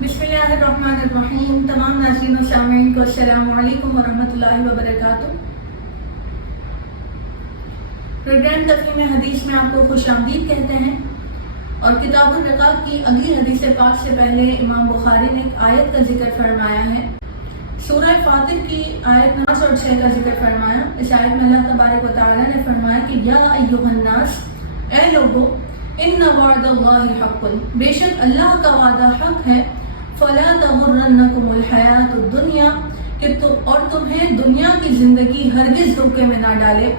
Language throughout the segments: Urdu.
بسم اللہ الرحمن الرحیم. تمام ناظرین و سامعین کو السلام علیکم ورحمۃ اللہ وبرکاتہ. پروگرام تفہیم حدیث میں آپ کو خوش آمدید کہتے ہیں. اور کتاب الرقاق کی اگلی حدیث پاک سے پہلے امام بخاری نے ایک آیت کا ذکر فرمایا ہے. سورہ فاطر کی آیت 9 اور 6 کا ذکر فرمایا. اس آیت میں اللہ تبارک و تعالیٰ نے فرمایا کہ یا ایھا الناس، اے لوگو، ان وعد اللہ حق، بے شک اللہ کا وعدہ حق ہے. فلا تغرنکم الحیات الدنیا، اور تمہیں دنیا کی زندگی ہرگز دھوکے میں نہ ڈالے.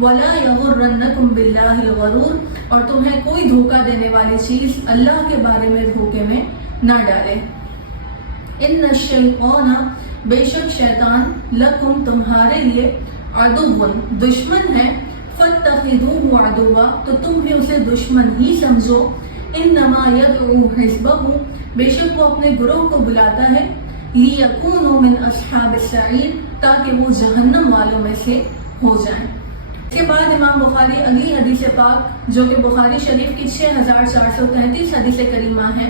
ولا یغرنکم باللہ الغرور، اور تمہیں کوئی دھوکہ دینے والی چیز اللہ کے بارے میں دھوکے میں نہ ڈالے. ان الشیطان، بے شک شیطان، لکم تمہارے لیے، عدو دشمن ہے. فاتخذوہ عدوا، تو تم بھی اسے دشمن ہی سمجھو. انما یدعو حزبہ، بے شک وہ اپنے گروہ کو بلاتا ہے. لیکونوا من اصحاب السعیر، تاکہ وہ جہنم والوں میں سے ہو جائیں. اس کے بعد امام بخاری اگلی حدیث پاک جو کہ بخاری شریف کی 6433 حدیث کریمہ ہے،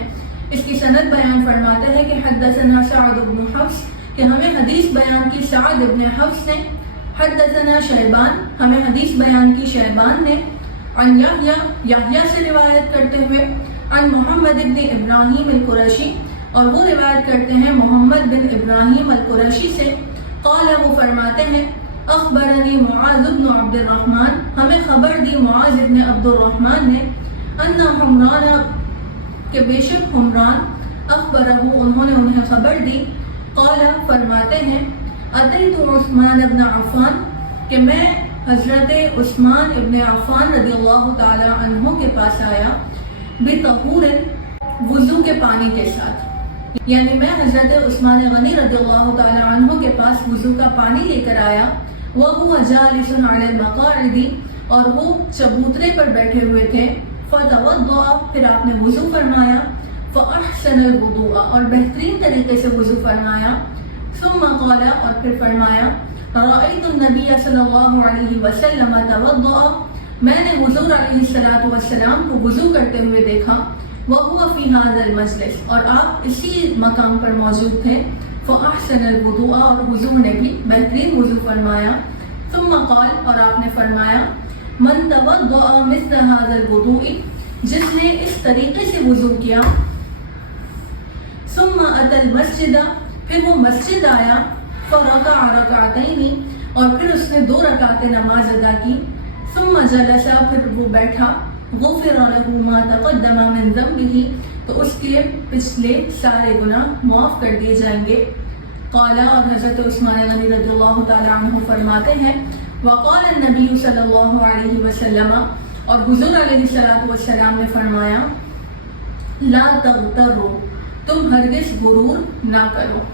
اس کی سند بیان فرماتے ہیں کہ حدثنا سعد بن حفص، کہ ہمیں حدیث بیان کی سعد بن حفص نے. حدثنا شیبان، ہمیں حدیث بیان کی شیبان نے. عن یحییٰ سے روایت کرتے ہوئے. عن محمد بن ابراہیم القرشی، اور وہ روایت کرتے ہیں محمد بن ابراہیم القرشی سے. قال، وہ فرماتے ہیں، اخبرنی معاذ بن عبد الرحمن، ہمیں خبر دی معاذ بن عبد الرحمن نے. ان حمران، کہ بے شک حمران، اخبرہ، انہوں نے انہیں خبر دی. قال، فرماتے ہیں، اتیت عثمان بن عفان، کہ میں حضرت عثمان ابن عفان رضی اللہ تعالی عنہ کے پاس آیا. بطہور، وضو کے پانی کے ساتھ، یعنی میں حضرت عثمان غنی رضی اللہ تعالی عنہ کے پاس وضو کا پانی لے کر آیا. وَهُوَ جَالِسٌ عَلَى الْمَقَاعِدِ، اور وہ چبوترے پر بیٹھے ہوئے تھے. فَتَوَضَّأَ، پھر آپ نے وضو فرمایا. فَأَحْسَنَ الْوُضُوءَ، اور بہترین طریقے سے وضو فرمایا. ثُمَّ قَالَ، اور پھر فرمایا، رَأَيْتُ النَّبِيَّ صلی اللہ علیہ وسلم تَوَضَّأَ، میں نے حضور علیہ السلام کو وضو کرتے ہوئے دیکھا. وَهُوَ فِي هَذَا الْمَجْلِسِ، اور آپ اسی مقام پر موجود تھے. فَأَحْسَنَ الْوُضُوءَ، اور حضور نے بھی بہترین وضو فرمایا. ثُمَّ قَالَ، اور آپ نے فرمایا، مَنْ تَوَضَّأَ مِثْلَ هَذَا الْوُضُوءِ، جس نے اس طریقے سے وضو کیا. ثُمَّ أَتَى الْمَسْجِدَ، پھر وہ مسجد آیا. فَرَكَعَ رَكَعَتَيْنِ، اور پھر اس نے 2 رکعت نماز ادا کی. ثُمَّ جَلَسَ، پھر وہ بیٹھا. غُفِرَ لَهُ مَا تَقَدَّمَ مِنْ ذَنبِهِ، تو اس کے پچھلے سارے گناہ معاف کر دیے جائیں گے. قال، اور حضرت عثمان غنی رضی اللہ تعالی عنہ فرماتے ہیں، وقال النبی صلی اللہ علیہ وسلم، اور حضور علیہ السلام نے فرمایا، لا تغتروا، تم ہرگز غرور نہ کرو.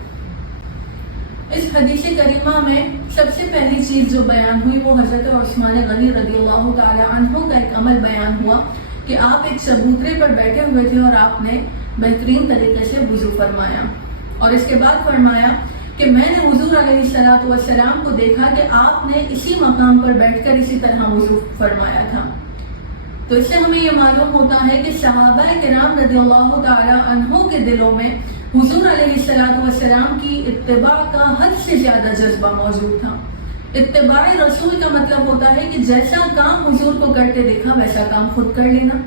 اس حدیث کریمہ میں سب سے پہلی چیز جو بیان ہوئی وہ حضرت عثمان غنی رضی اللہ تعالی عنہ کا ایک عمل بیان ہوا کہ آپ ایک چبوترے پر بیٹھے ہوئے تھے اور آپ نے بہترین طریقے سے وضو فرمایا. اور اس کے بعد فرمایا کہ میں نے حضور علیہ السلام کو دیکھا کہ آپ نے اسی مقام پر بیٹھ کر اسی طرح وضو فرمایا تھا. تو اس سے ہمیں یہ معلوم ہوتا ہے کہ صحابہ کرام رضی اللہ تعالی عنہ کے دلوں میں حضور علیہ السلام کی اتباع کا حد سے زیادہ جذبہ موجود تھا. اتباع رسول کا مطلب ہوتا ہے کہ جیسا کام حضور کو کرتے دیکھا ویسا کام خود کر لینا.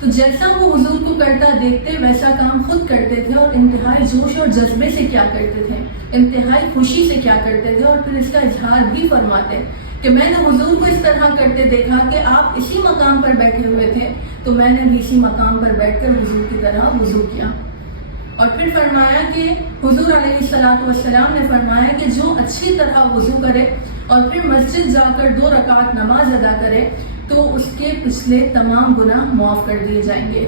تو جیسا وہ حضور کو کرتا دیکھتے ویسا کام خود کرتے تھے، اور انتہائی جوش اور جذبے سے کیا کرتے تھے، انتہائی خوشی سے کیا کرتے تھے. اور پھر اس کا اظہار بھی فرماتے کہ میں نے حضور کو اس طرح کرتے دیکھا کہ آپ اسی مقام پر بیٹھے ہوئے تھے تو میں نے بھی اسی مقام پر بیٹھ کر حضور کی طرح وضو کیا. اور پھر فرمایا کہ حضور علیہ السلام نے فرمایا کہ جو اچھی طرح وضو کرے اور پھر مسجد جا کر 2 رکعت نماز ادا کرے تو اس کے پچھلے تمام گناہ معاف کر دیے جائیں گے.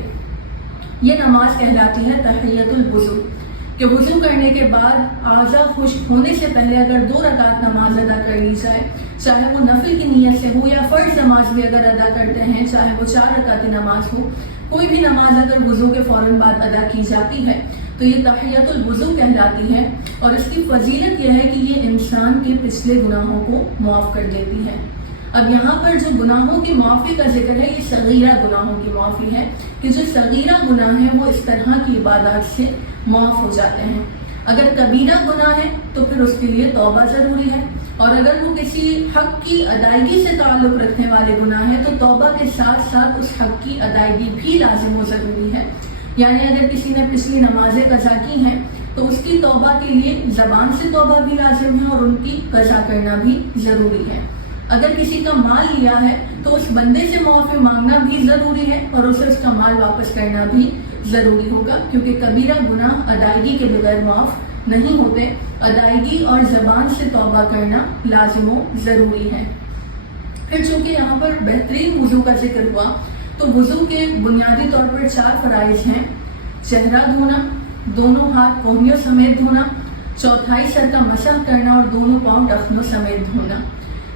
یہ نماز کہلاتی ہے تحیۃ الوضو، کہ وضو کرنے کے بعد اعضاء خشک ہونے سے پہلے اگر 2 رکعت نماز ادا کر لی جائے، چاہے وہ نفل کی نیت سے ہو یا فرض نماز بھی اگر ادا کرتے ہیں، چاہے وہ 4 رکعت نماز ہو، کوئی بھی نماز اگر وضو کے فوراً بعد ادا کی جاتی ہے تو یہ تحیۃ الوضو کہلاتی ہے. اور اس کی فضیلت یہ ہے کہ یہ انسان کے پچھلے گناہوں کو معاف کر دیتی ہے. اب یہاں پر جو گناہوں کی معافی کا ذکر ہے، یہ صغیرہ گناہوں کی معافی ہے کہ جو صغیرہ گناہ ہیں وہ اس طرح کی عبادات سے معاف ہو جاتے ہیں۔ اگر کبیرہ گناہ ہے تو پھر اس کے لیے توبہ ضروری ہے، اور اگر وہ کسی حق کی ادائیگی سے تعلق رکھنے والے گناہ ہیں تو توبہ کے ساتھ ساتھ اس حق کی ادائیگی بھی لازم و ضروری ہے۔ یعنی اگر کسی نے پچھلی نمازیں قضا کی ہیں تو اس کی توبہ کے لیے زبان سے توبہ بھی لازم ہے اور ان کی قضا کرنا بھی ضروری ہے۔ اگر کسی کا مال لیا ہے تو اس بندے سے معافی مانگنا بھی ضروری ہے اور اسے اس کا مال واپس کرنا بھی ضروری ہوگا، کیونکہ کبیرہ گناہ ادائیگی کے بغیر معاف نہیں ہوتے۔ ادائیگی اور زبان سے توبہ کرنا لازم و ضروری ہے۔ پھر چونکہ یہاں پر بہترین وضو کا ذکر ہوا تو وضو کے بنیادی طور پر 4 فرائض ہیں: چہرہ دھونا، دونوں ہاتھ کونیوں سمیت دھونا، چوتھائی سر کا مسح کرنا اور دونوں پاؤں ٹخنوں سمیت دھونا۔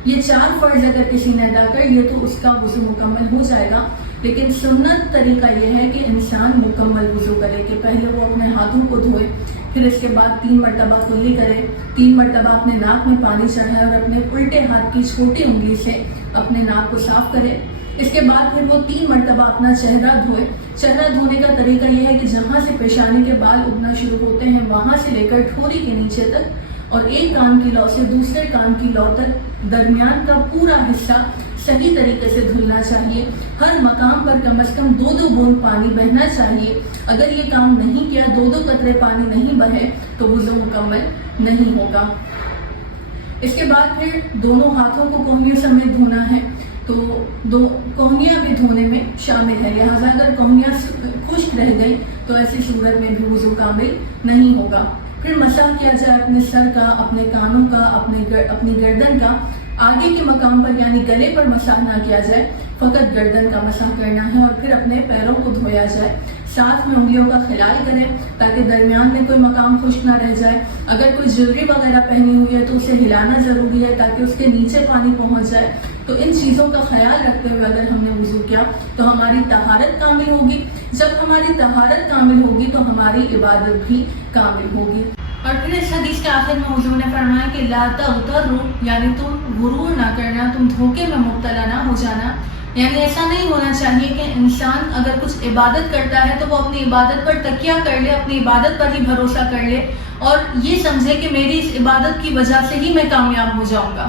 یہ 4 فرض اگر کسی نے ادا کر لیے تو اس کا وضو مکمل ہو جائے گا، لیکن سنت طریقہ یہ ہے کہ انسان مکمل وضو کرے کہ پہلے وہ اپنے ہاتھوں کو دھوئے، پھر اس کے بعد 3 مرتبہ کلی کرے، 3 مرتبہ اپنے ناک میں پانی چڑھائے اور اپنے الٹے ہاتھ کی چھوٹی انگلی سے اپنے ناک کو صاف کرے۔ اس کے بعد پھر وہ 3 مرتبہ اپنا چہرہ دھوئے۔ چہرہ دھونے کا طریقہ یہ ہے کہ جہاں سے پیشانی کے بال اگنا شروع ہوتے ہیں وہاں سے لے کر ٹھوری کے نیچے تک اور ایک کان کی لو سے دوسرے کان کی لو تک درمیان کا پورا حصہ صحیح طریقے سے دھلنا چاہیے۔ ہر مقام پر کم از کم 2 بوند پانی بہنا چاہیے۔ اگر یہ کام نہیں کیا، 2 قطرے پانی نہیں بہے تو وضو مکمل نہیں ہوگا۔ اس کے بعد پھر دونوں ہاتھوں کو کونیوں سمیت دھونا ہے، تو کونیاں بھی دھونے میں شامل ہے، لہٰذا اگر کونیاں خشک رہ گئی تو ایسی صورت میں بھی وضو کامل نہیں ہوگا۔ پھر مسح کیا جائے اپنے سر کا، اپنے کانوں کا، اپنی گردن کا۔ آگے کے مقام پر یعنی گلے پر مسح نہ کیا جائے، فقط گردن کا مسح کرنا ہے، اور پھر اپنے پیروں کو دھویا جائے۔ ساتھ میں انگلیوں کا خلال کریں تاکہ درمیان میں کوئی مقام خشک نہ رہ جائے۔ اگر کوئی جویلری وغیرہ پہنی ہوئی ہے تو اسے ہلانا ضروری ہے تاکہ اس کے نیچے پانی پہنچ جائے۔ تو ان چیزوں کا خیال رکھتے ہوئے اگر ہم نے وضو کیا تو ہماری طہارت کامل ہوگی۔ جب ہماری طہارت کامل ہوگی تو ہماری عبادت بھی کامل ہوگی۔ اور پھر اس حدیث کے آخر میں حضور نے فرمایا کہ لا تغتروا، یعنی تم غرور نہ کرنا، تم دھوکے میں مبتلا نہ ہو جانا۔ یعنی ایسا نہیں ہونا چاہیے کہ انسان اگر کچھ عبادت کرتا ہے تو وہ اپنی عبادت پر تکیہ کر لے، اپنی عبادت پر ہی بھروسہ کر لے اور یہ سمجھے کہ میری اس عبادت کی وجہ سے ہی میں کامیاب ہو جاؤں گا۔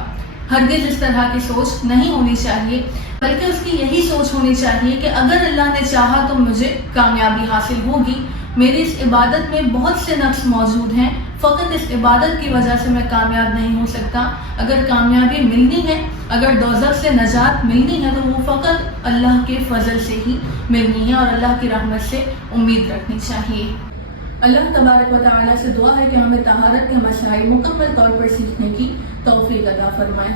ہرگز اس طرح کی سوچ نہیں ہونی چاہیے، بلکہ اس کی یہی سوچ ہونی چاہیے کہ اگر اللہ نے چاہا تو مجھے کامیابی حاصل ہوگی۔ میری اس عبادت میں بہت سے نقص موجود ہیں، فقط اس عبادت کی وجہ سے میں کامیاب نہیں ہو سکتا۔ اگر کامیابی ملنی ہے، اگر دوزخ سے نجات ملنی ہے تو وہ فقط اللہ کے فضل سے ہی ملنی ہے اور اللہ کی رحمت سے امید رکھنی چاہیے۔ اللہ تبارک و تعالیٰ سے دعا ہے کہ ہمیں طہارت کے مسائل مکمل طور پر سیکھنے کی توفیق عطا فرمائے۔